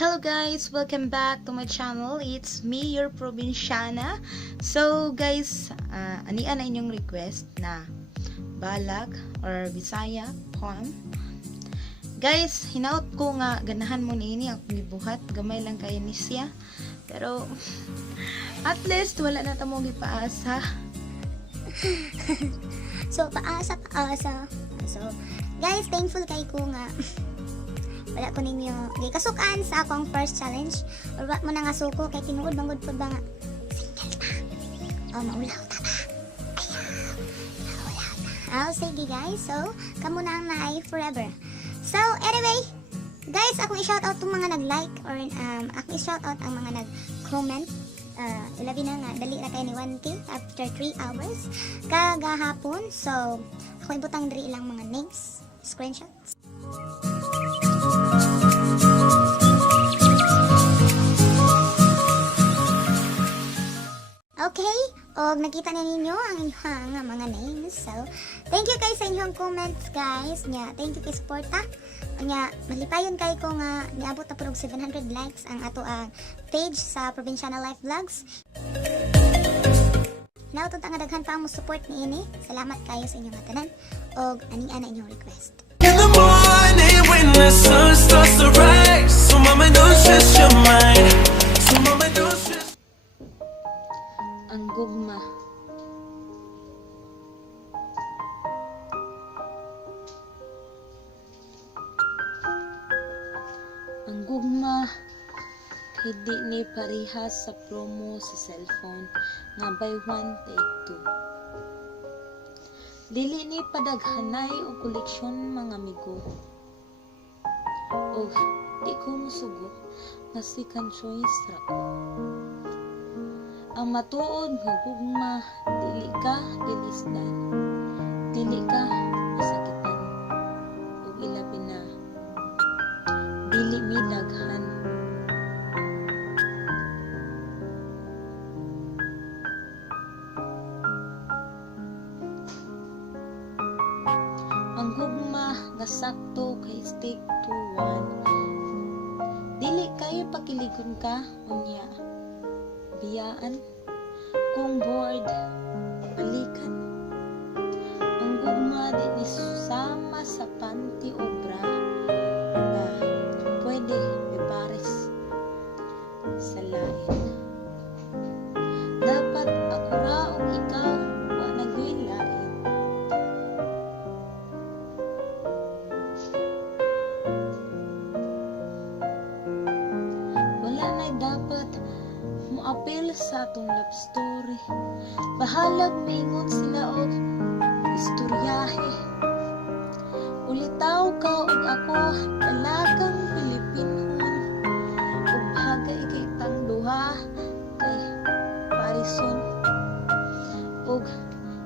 Hello guys, welcome back to my channel. It's me, your Provinciana. So guys, anian na inyong request na balag or Bisaya poem. Guys, hinaut ko nga ganahan mo niini ang gibuhat, gamay lang kayo ni siya. Pero at least wala na tamo gipaasa. So paasa. So guys, thankful kay ko nga wala ko ninyo kasukaan sa akong first challenge or what mo na nga suko kay tinuod bangod pod ba nga single na maulaw ta ba ayaw sige guys, so kamo na ang naay forever. So anyway guys, akong i-shout out tong mga nag-like or akong i-shout out ang mga nag-comment. Ilabi na nga dali na kayo ni 1K after 3 hours kagahapon. So ako ibutang diri ilang mga names, screenshots. Okay, og nakita na ninyo ang inyong mga names. So, thank you guys sa inyong comments guys. Nya, thank you kay suporta. Nya, malipayon kay ko nga niabot na purog 700 likes ang ato ang page sa Provinciana Life Vlogs. Now, nga daghan pa mo support ni ini. Salamat kayo sa inyong tanan og ani-ana inyong request. In the morning when the sun starts to rise, so mama don't stress your mind. So mama don't stress. Ang gugma. Ang gugma kay di ni parihas sa promo sa cellphone nga buy one take two. Dili ni padaghanay og koleksyon mga amigo. Og di ko musugot nga second choice ra ko. Ang matuod nga gugma, dili ka gilisdan, dili ka masakitan, ug ilabi na dili mi daghan. Ang gugma nga sakto kay stick to one, dili kayo pakiligon ka unya. Biyaan, kung bored, balikan. Ang gugma di ni sama sa panty o bra na pwede ipares sa lain. Dapat ako ra o ikaw wa nagwilain. Wala na dapat apel sa atong love story. Bahalag maingon sila og istoryahe. Ulitaw ka og ako dalagang Pilipinhon. Ug hagay kay tang duha kay parison. Ug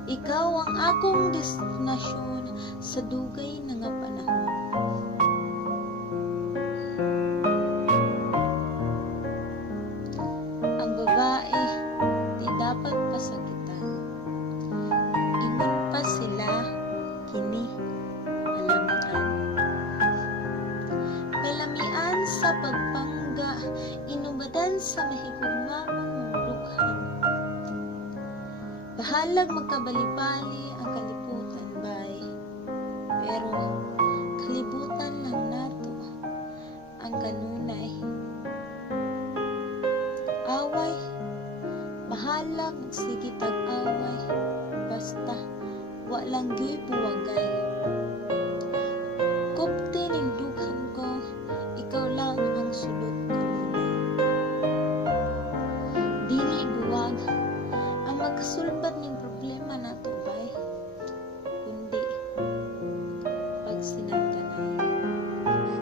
ikaw ang akong destinasyon sa dugay na nga panahon. Babae, di dapat pasakitan. Ingon pa sila, kini, palamian. Palamian sa pagpangga, inubadan sa mahigugmaong mundughan. Bahalag magkabalibali ang kalibutan, bay. Pero, kalibutan lang nato ang kanunay. Away, bahala magsige tag-away, basta wa lang gyud buwagay. Kupte ning dughan ko, ikaw lang ang sulod kanunay. Dili buwag ang magkasulbad ning problema nato bay, kundi pagsinagdanay.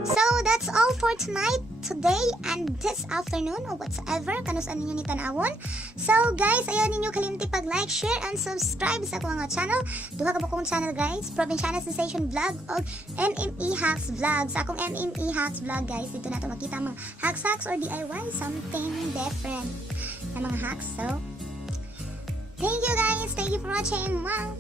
So that's all for tonight, today, and this afternoon or whatsoever kanus ninyo ni tanawon. So guys, ayaw ninyo kalimti pag-like, share, and subscribe sa akong channel. Duha ka bukong channel guys, Provinciana Sensation Vlog o MME Hacks Vlog. Sa akong MME Hacks Vlog guys, dito na ito makita mga hacks or DIY, something different na mga hacks. So thank you guys, thank you for watching. Wow.